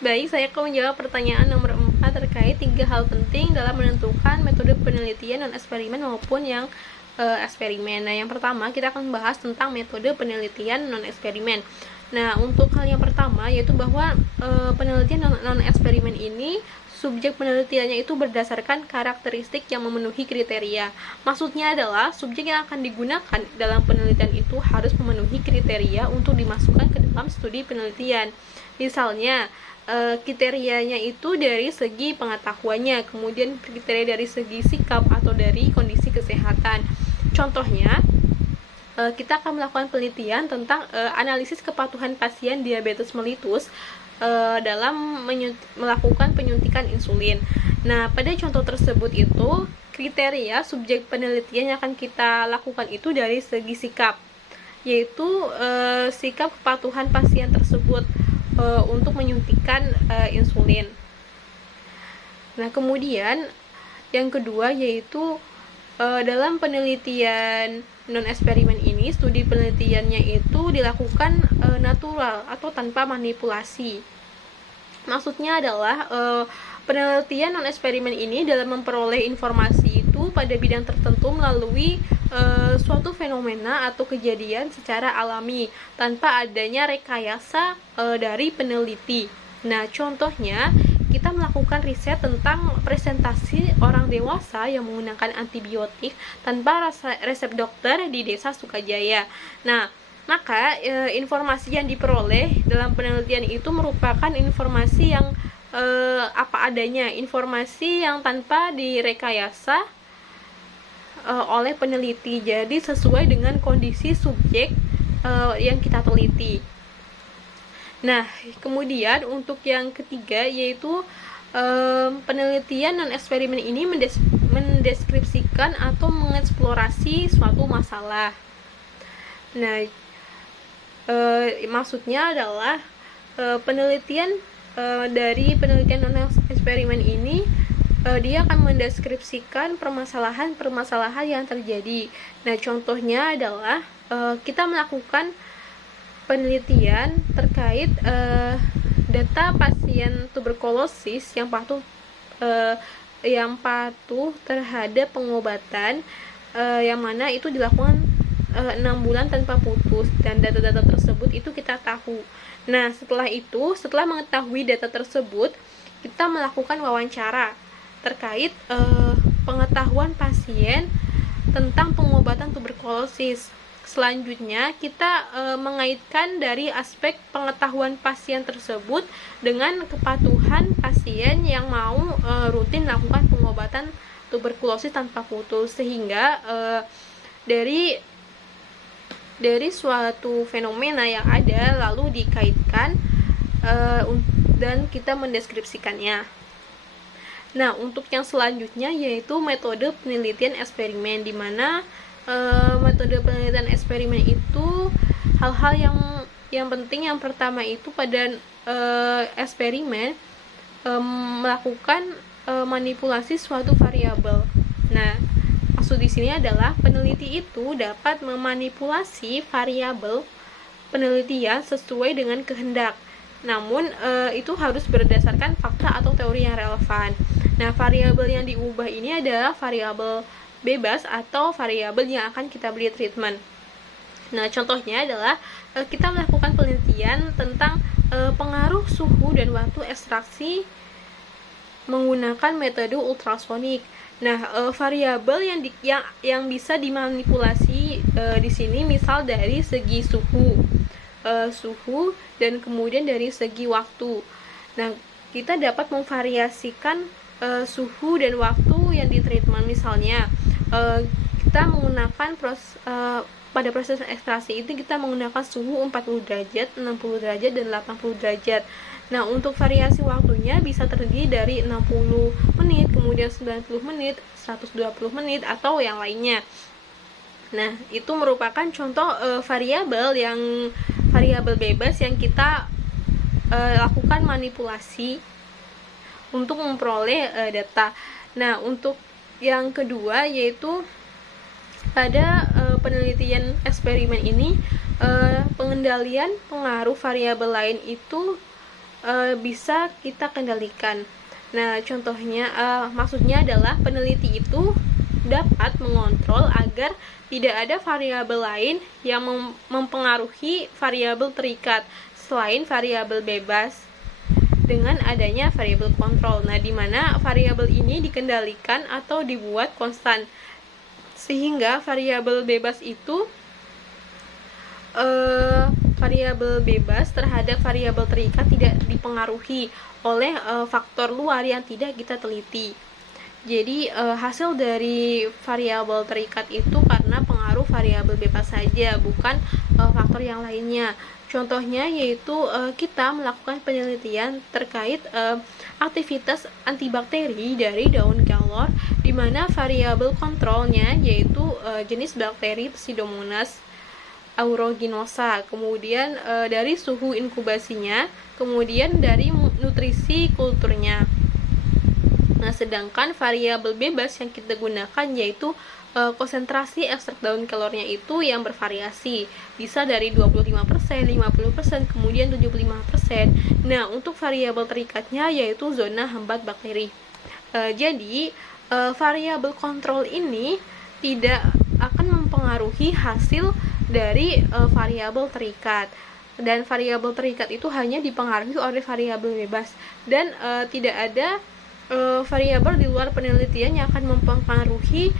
Baik, saya akan menjawab pertanyaan nomor 4 terkait 3 hal penting dalam menentukan metode penelitian non eksperimen maupun yang eksperimen. Nah, yang pertama kita akan membahas tentang metode penelitian non eksperimen. Nah, untuk hal yang pertama yaitu bahwa penelitian non eksperimen ini subjek penelitiannya itu berdasarkan karakteristik yang memenuhi kriteria. Maksudnya adalah subjek yang akan digunakan dalam penelitian itu harus memenuhi kriteria untuk dimasukkan ke dalam studi penelitian. Misalnya, kriterianya itu dari segi pengetahuannya, kemudian kriteria dari segi sikap atau dari kondisi kesehatan. Contohnya, kita akan melakukan penelitian tentang analisis kepatuhan pasien diabetes mellitus dalam melakukan penyuntikan insulin. Nah, pada contoh tersebut itu kriteria subjek penelitian yang akan kita lakukan itu dari segi sikap, yaitu sikap kepatuhan pasien tersebut untuk menyuntikkan insulin. Nah, kemudian yang kedua yaitu dalam penelitian non eksperimen ini, studi penelitiannya itu dilakukan natural atau tanpa manipulasi. Maksudnya adalah penelitian non eksperimen ini dalam memperoleh informasi itu pada bidang tertentu melalui suatu fenomena atau kejadian secara alami tanpa adanya rekayasa dari peneliti. Nah, contohnya kita melakukan riset tentang presentasi orang dewasa yang menggunakan antibiotik tanpa resep dokter di desa Sukajaya. Nah, maka informasi yang diperoleh dalam penelitian itu merupakan informasi yang apa adanya, informasi yang tanpa direkayasa oleh peneliti, jadi sesuai dengan kondisi subjek yang kita teliti. Nah, kemudian untuk yang ketiga yaitu penelitian non eksperimen ini mendeskripsikan atau mengeksplorasi suatu masalah. Nah, maksudnya adalah penelitian dari penelitian non eksperimen ini dia akan mendeskripsikan permasalahan yang terjadi. Nah, contohnya adalah kita melakukan penelitian terkait data pasien tuberkulosis yang patuh terhadap pengobatan yang mana itu dilakukan 6 bulan tanpa putus, dan data-data tersebut itu kita tahu. Nah, setelah mengetahui data tersebut, kita melakukan wawancara terkait pengetahuan pasien tentang pengobatan tuberkulosis. Selanjutnya, kita mengaitkan dari aspek pengetahuan pasien tersebut dengan kepatuhan pasien yang mau rutin melakukan pengobatan tuberkulosis tanpa putus, sehingga dari suatu fenomena yang ada lalu dikaitkan dan kita mendeskripsikannya. Nah, untuk yang selanjutnya yaitu metode penelitian eksperimen, di mana metode penelitian eksperimen itu hal-hal yang penting. Yang pertama itu pada eksperimen melakukan manipulasi suatu variabel. Nah, maksud di sini adalah peneliti itu dapat memanipulasi variabel penelitian sesuai dengan kehendak. Namun itu harus berdasarkan fakta atau teori yang relevan. Nah, variabel yang diubah ini adalah variabel bebas atau variabel yang akan kita beri treatment. Nah, contohnya adalah kita melakukan penelitian tentang pengaruh suhu dan waktu ekstraksi menggunakan metode ultrasonik. Nah, variabel yang bisa dimanipulasi di sini misal dari segi suhu dan kemudian dari segi waktu. Nah, kita dapat memvariasikan suhu dan waktu yang ditreatment. Misalnya kita menggunakan pada proses ekstraksi itu kita menggunakan suhu 40 derajat, 60 derajat, dan 80 derajat. Nah, untuk variasi waktunya bisa terdiri dari 60 menit, kemudian 90 menit, 120 menit, atau yang lainnya. Nah, itu merupakan contoh variabel bebas yang kita lakukan manipulasi untuk memperoleh data. Nah, untuk yang kedua yaitu pada penelitian eksperimen ini pengendalian pengaruh variabel lain itu bisa kita kendalikan. Nah, contohnya maksudnya adalah peneliti itu dapat mengontrol agar tidak ada variabel lain yang mempengaruhi variabel terikat selain variabel bebas dengan adanya variabel kontrol. Nah, di mana variabel ini dikendalikan atau dibuat konstan sehingga variabel bebas itu variabel bebas terhadap variabel terikat tidak dipengaruhi oleh faktor luar yang tidak kita teliti. Jadi hasil dari variabel terikat itu karena pengaruh variabel bebas saja, bukan faktor yang lainnya. Contohnya yaitu kita melakukan penelitian terkait aktivitas antibakteri dari daun kelor, di mana variabel kontrolnya yaitu jenis bakteri Pseudomonas aeruginosa, kemudian dari suhu inkubasinya, kemudian dari nutrisi kulturnya. Nah, sedangkan variabel bebas yang kita gunakan yaitu konsentrasi ekstrak daun kelornya itu yang bervariasi, bisa dari 25%, 50%, kemudian 75%. Nah, untuk variabel terikatnya yaitu zona hambat bakteri. Jadi, variabel kontrol ini tidak akan mempengaruhi hasil dari variabel terikat, dan variabel terikat itu hanya dipengaruhi oleh variabel bebas, dan tidak ada variabel di luar penelitian yang akan mempengaruhi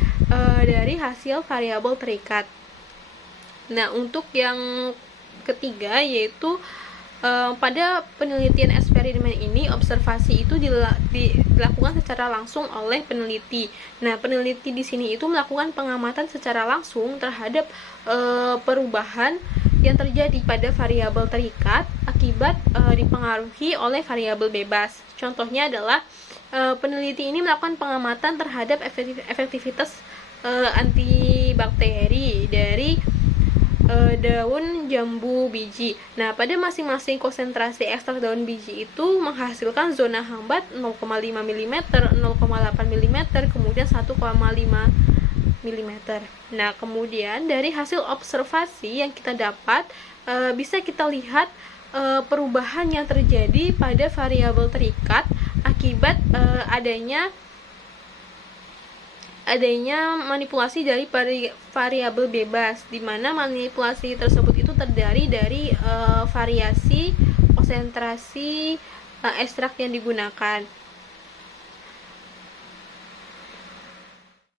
dari hasil variabel terikat. Nah, untuk yang ketiga yaitu pada penelitian eksperimen ini observasi itu dilakukan secara langsung oleh peneliti. Nah, peneliti di sini itu melakukan pengamatan secara langsung terhadap perubahan yang terjadi pada variabel terikat akibat dipengaruhi oleh variabel bebas. Contohnya adalah peneliti ini melakukan pengamatan terhadap efektivitas antibakteri dari daun jambu biji. Nah, pada masing-masing konsentrasi ekstrak daun biji itu menghasilkan zona hambat 0,5 mm, 0,8 mm, kemudian 1,5 mm. Nah, kemudian dari hasil observasi yang kita dapat bisa kita lihat perubahan yang terjadi pada variabel terikat akibat adanya manipulasi dari variabel bebas, di mana manipulasi tersebut itu terdiri dari variasi konsentrasi ekstrak yang digunakan.